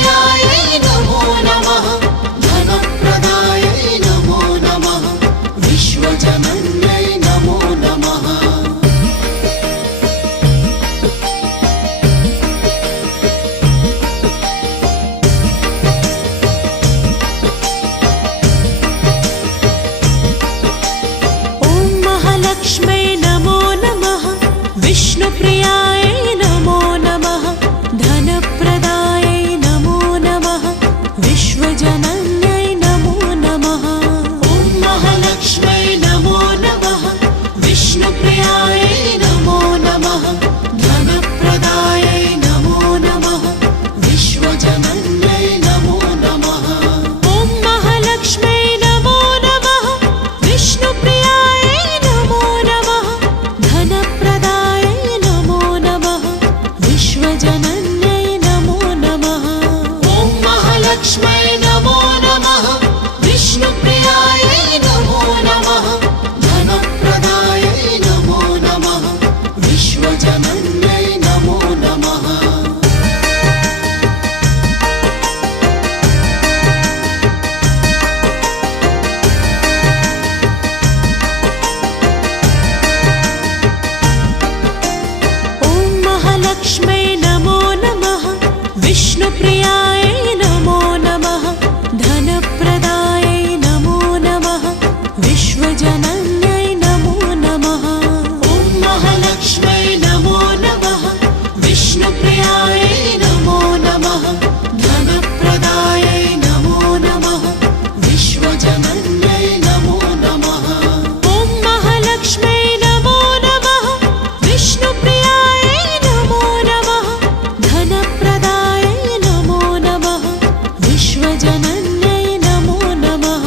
विष्णुप्रियायै नमो नमः धनप्रदायै नमो नमः विश्वजनन्यै नमो नमः। लक्ष्मै नमो नमः विष्णुप्रियायै नमो नमः धनप्रदायै नमो नमः विश्वजनन्यै नमो नमः। ॐ महालक्ष्मै नमो नमः विष्णुप्रियायै नमो नमः धनप्रदायै नमो नमः विश्वजनन्यै नमो नमः। ॐ महालक्ष्मै नमो नमः विष्णुप्रियायै नमो नमः धनप्रदायै नमो नमः विश्वजनन्यै नमो नमः। ॐ महालक्ष्मै नमो नमः विष्णुप्रियायै नमो नमः धनप्रदायै नमो नमः विश्वजनन्यै नमो नमः। लक्ष्मै नमो नमः विष्णुप्रियायै नमो नमः धनप्रदायै नमो नमः विश्वजनन्यै नमो नमः। ॐ महालक्ष्मै नमो नमः विष्णुप्रियायै नमो नमः धनप्रदायै नमो नमः विश्वजनन्यै नमो नमः। ॐ महालक्ष्मै नमो नमः विष्णुप्रियायै नमो नमः धनप्रदायै नमो नमः विश्वजनन्यै नमो नमः।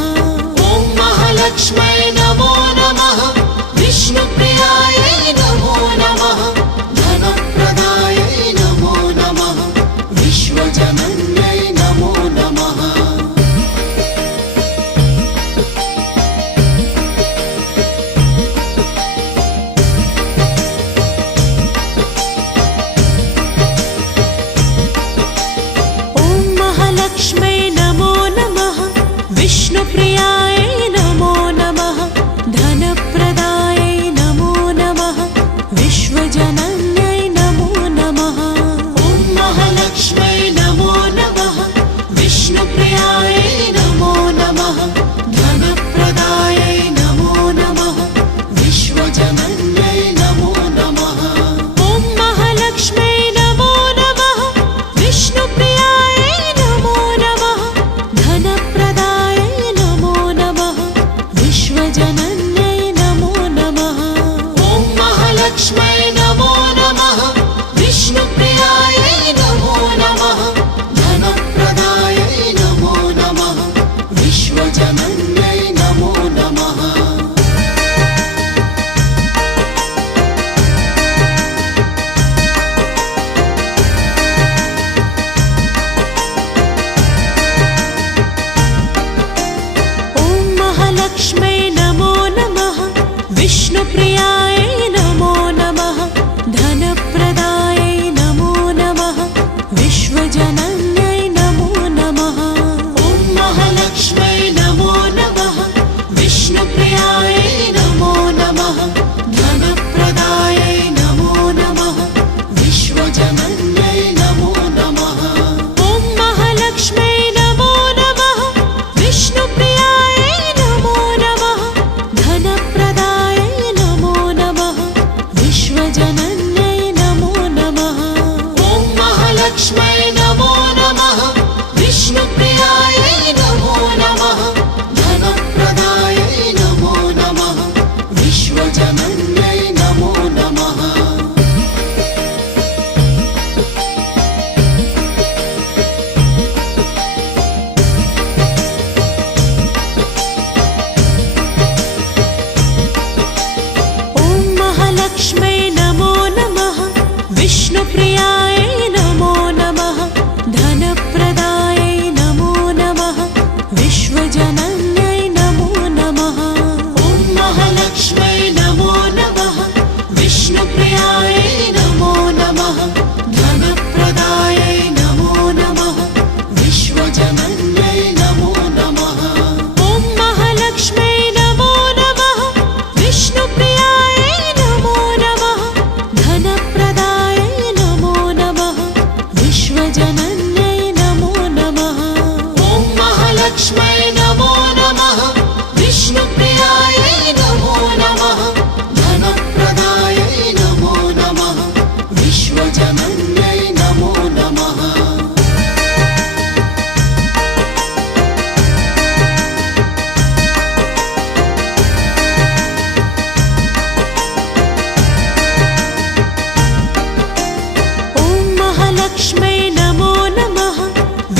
ॐ महालक्ष्मै नमो नमः विष्णुप्रियायै नमो नमः धनप्रदायै नमो नमः विश्वजनन्यै नमो नमः। लक्ष्मै नमो नमः विष्णुप्रियायै नमो नमः धनप्रदायै नमो नमः विश्वजनन्यै नमो नमः। ॐ महालक्ष्मै नमो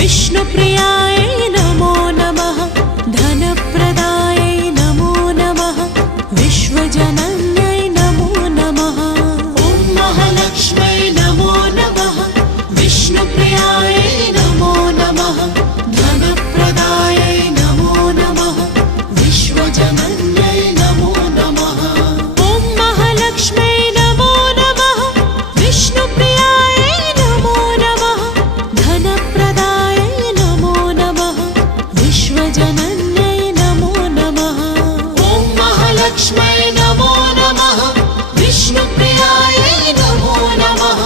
विष्णुप्रियायै नमो नमः धनप्रदायै नमो नमः विश्वजनन्यै नमो नमः ॐ महालक्ष्मै नमो नमः विष्णुप्रियायै नमो नमः धनप्रदायै नमो नमः विश्वजनन्यै नमो नमः ॐ महालक्ष्मै नमो नमः विष्णुप्रियायै नमो नमः धनप्रदायै नमो नमः विश्वजनन्यै नमो नमः ॐ महालक्ष्मै नमो नमः विष्णुप्रियायै नमो नमः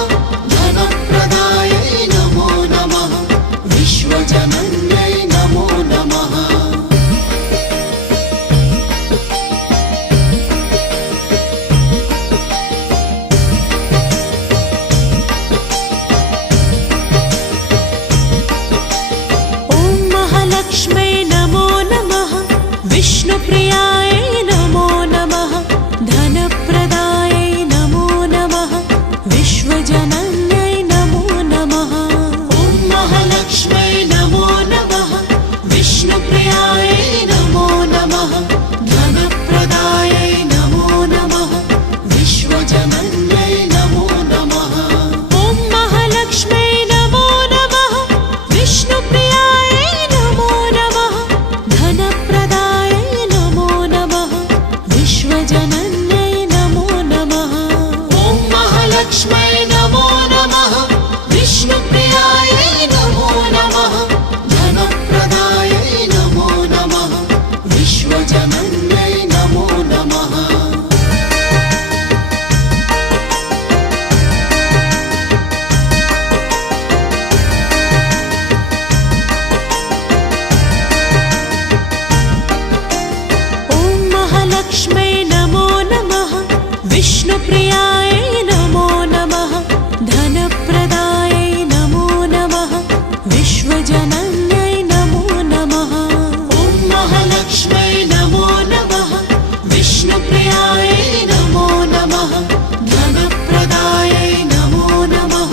धनप्रदायै नमो नमः विश्वजनन्यै नमो नमः ॐ महालक्ष्मै नमो नमः विष्णुप्रियायै नमो नमः धनप्रदायै नमो नमः विश्वजनन्यै नमो नमः ॐ महालक्ष्मै नमो नमः विष्णुप्रियायै नमो नमः धनप्रदायै नमो नमः विश्वजनन्यै नमो नमः ॐ महालक्ष्मै नमो नमः विष्णुप्रियायै नमो नमः धनप्रदायै नमो नमः विश्वजनन्यै नमो नमः ॐ महालक्ष्मै नमो नमः विष्णुप्रियायै नमो नमः धनप्रदायै नमो नमः विश्वजनन्यै नमो नमः ॐ महालक्ष्मै नमो नमः विष्णुप्रियायै नमो नमः धनप्रदायै नमो नमः विश्वजनन्यै नमो नमः ॐ महालक्ष्मै नमो नमः विष्णुप्रियायै नमो नमः धनप्रदायै नमो नमः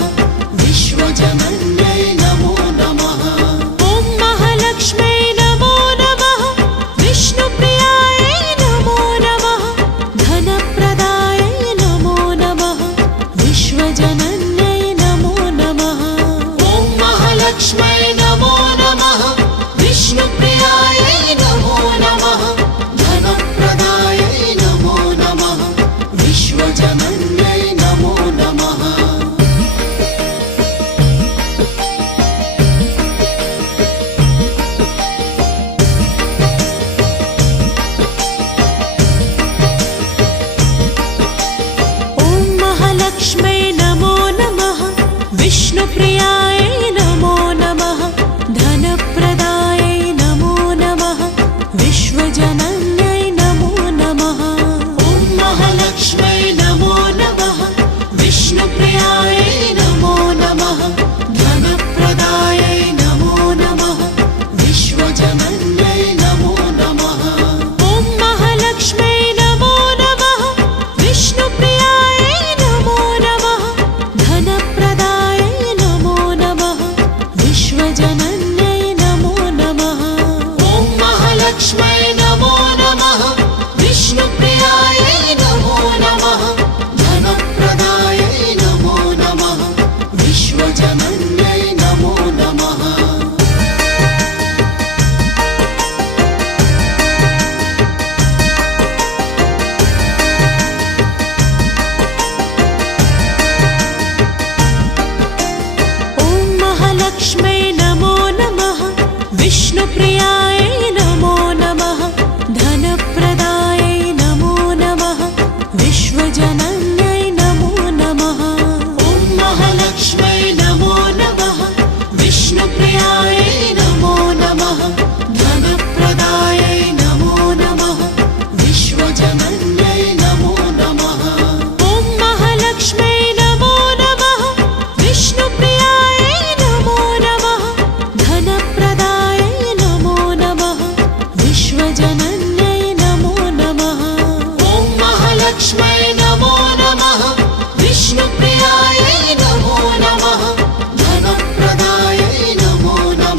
विश्वजनन्यै नमो नमः ॐ महालक्ष्मै नमो नमः विष्णुप्रियायै नमो नमः धनप्रदायै नमो नमः विश्वजनन्यै नमो नमः ॐ महालक्ष्मै नमो नमः विष्णुप्रियायै नमो नमः धनप्रदायै नमो नमः विश्वजनन्यै नमो नमः ॐ महालक्ष्मै नमो नमः विष्णुप्रियायै नमो नमः धनप्रदायै नमो नमः विश्वजनन्यै नमो नमः ॐ महालक्ष्मै नमो नमः विष्णुप्रियायै नमो नमः धनप्रदायै नमो नमः विश्वजनन्यै नमो नमः ॐ महालक्ष्मै नमो नमः विष्णुप्रियायै नमो नमः धनप्रदायै नमो नमः विश्वजनन्यै नमो नमः ॐ महालक्ष्मै नमो नमः विष्णुप्रियायै नमो नमः धनप्रदायै नमो नमः विश्वजनन्यै नमो नमः ॐ महालक्ष्मै नमो नमः विष्णुप्रियायै नमो नमः धनप्रदायै नमो नमः विश्वजनन्यै नमो नमः ॐ महालक्ष्मै नमो नमः विष्णुप्रियायै नमो नमः धनप्रदायै नमो नमः विश्वजनन्यै नमो नमः ॐ महालक्ष्मै नमो नमः विष्णुप्रियायै नमो नमः धनप्रदायै नमो नमः विश्वजनन्यै नमो नमः ॐ महालक्ष्मै नमो नमः विष्णुप्रियायै नमो नमः धनप्रदायै नमो नमः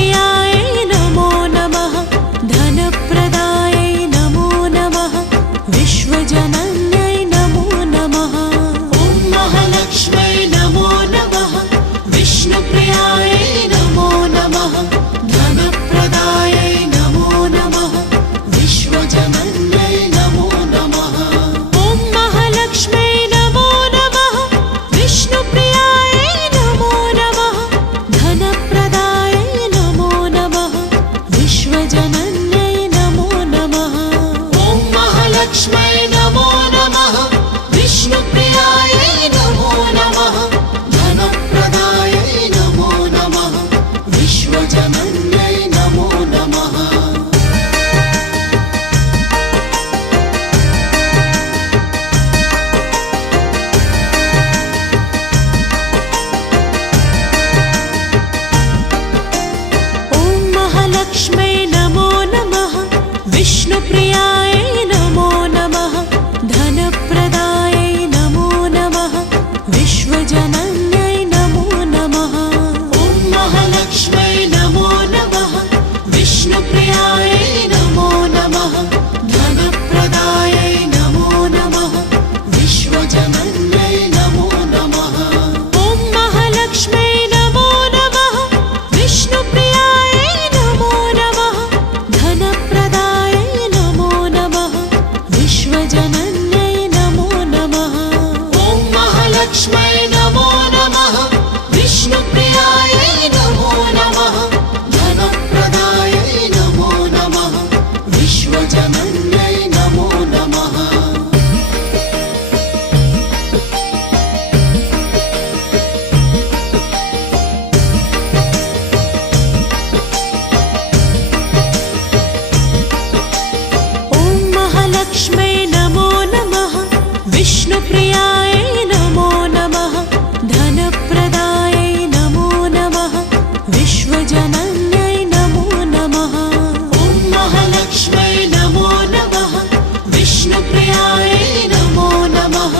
विष्णुप्रियायै नमो नमः धनप्रदायै नमो नमः विश्वजनन्यै नमो नमः ॐ महालक्ष्मै नमो नमः विष्णुप्रियायै नमो नमः धनप्रदायै नमो नमः विश्वजनन्यै नमो नमः ॐ महालक्ष्मै नमो नमः विष्णुप्रियायै नमो नमः धनप्रदायै नमो नमः विश्वजनन्यै नमो नमः ॐ महालक्ष्मै नमो नमः विष्णुप्रियायै नमो नमः धनप्रदायै नमो नमः विश्वजनन्यै नमो नमः ॐ महालक्ष्मै नमो नमः विष्णुप्रियायै नमो नमः धनप्रदायै नमो नमः विश्वजनन्यै नमो नमः ॐ महालक्ष्मै नमो नमः विष्णुप्रियायै नमो नमः धनप्रदायै नमो नमः विश्वजनन्यै नमो नमः ॐ महालक्ष्मै नमो नमः विष्णुप्रियायै नमो नमः धनप्रदायै नमो नमः विश्वजनन्यै नमो नमः ॐ महालक्ष्मै नमो नमः विष्णुप्रियायै नमो नमः धनप्रदायै नमो नमः विश्वजनन्यै नमो नमः ॐ महालक्ष्मै नमो नमः विष्णुप्रियायै नमो नमः धनप्रदायै नमो नमः विश्वजनन्यै नमो नमः ॐ महालक्ष्मै नमो नमः विष्णुप्रियायै नमो नमः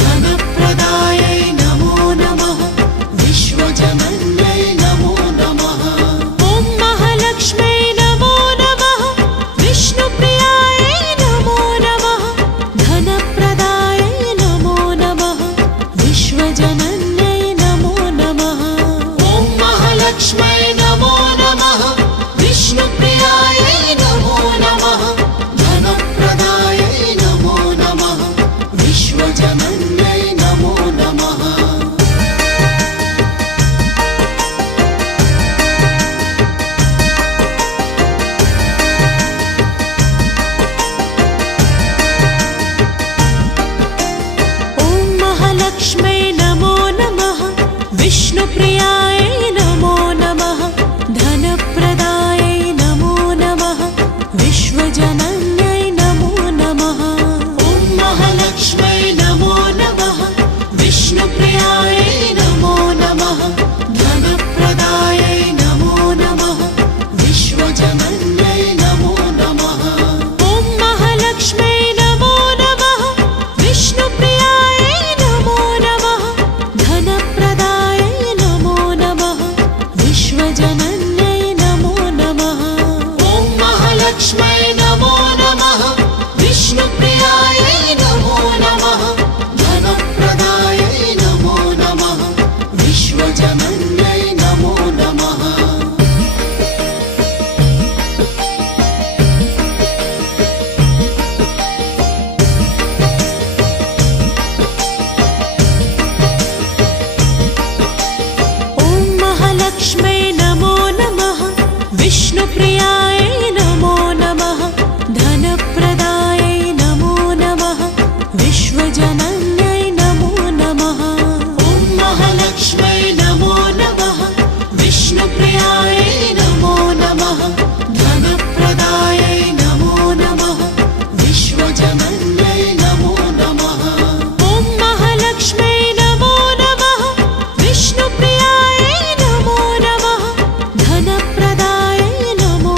धनप्रदायै नमो नमः विश्वजनन्यै नमो नमः ॐ महालक्ष्मै नमो नमः विष्णुप्रियायै नमो नमः धनप्रदायै नमो नमः विश्वजनन्यै नमो नमः ॐ महालक्ष्मै नमो नमः विष्णुप्रियायै नमो नमः धनप्रदायै नमो नमः विश्वजनन्यै नमो नमः ॐ महालक्ष्मै नमो नमः विष्णुप्रियायै नमो नमः धनप्रदायै नमो नमः विश्वजनन्यै नमो नमः ॐ महालक्ष्मै नमो नमः विष्णुप्रियायै नमो नमः धनप्रदायै नमो नमः विश्वजनन्यै नमो नमः ॐ महालक्ष्मै नमो नमः विष्णुप्रियायै नमो नमः धनप्रदायै नमो नमः विश्वजनन्यै नमो नमः ॐ महालक्ष्मै नमो नमः विष्णुप्रियायै नमो नमः धनप्रदायै नमो नमः विश्वजनन्यै नमो नमः ॐ महालक्ष्मै नमो नमः विष्णुप्रियायै नमो नमः धनप्रदायै नमो नमः विश्वजनन्यै नमो नमः ॐ महालक्ष्मै नमो नमः विष्णुप्रियायै नमो नमः धनप्रदायै नमो नमः विश्वजनन्यै नमो नमः ॐ महालक्ष्मै नमो नमः विष्णुप्रियायै नमो नमः धनप्रदायै नमो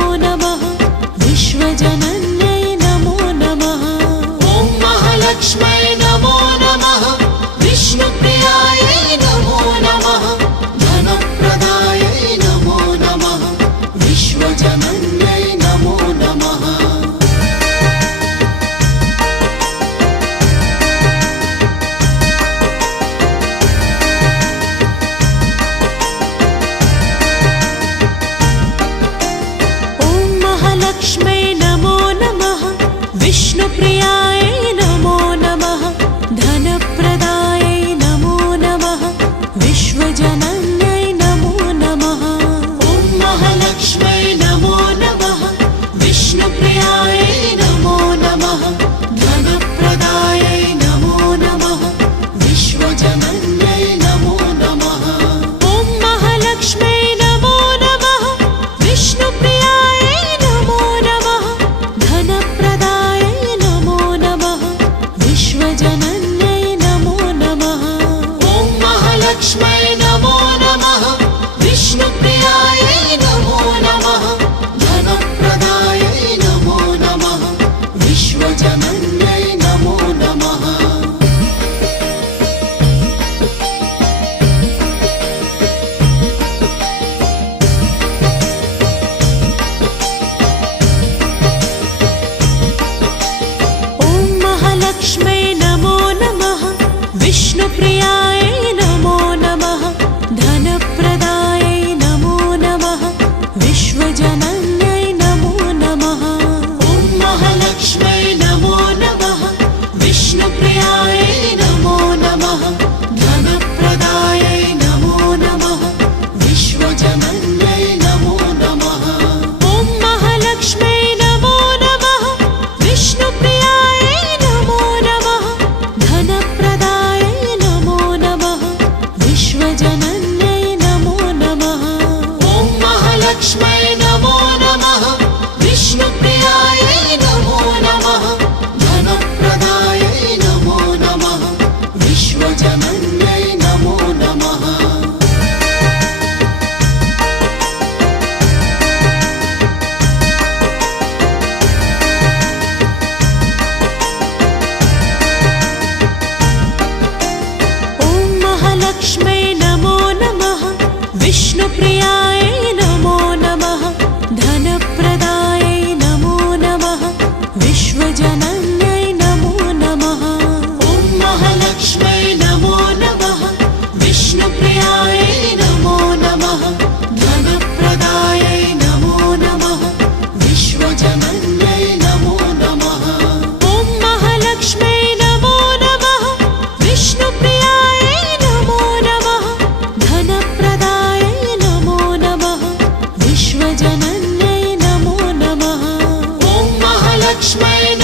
जनन्यै नमो नमः। ॐ महालक्ष्मै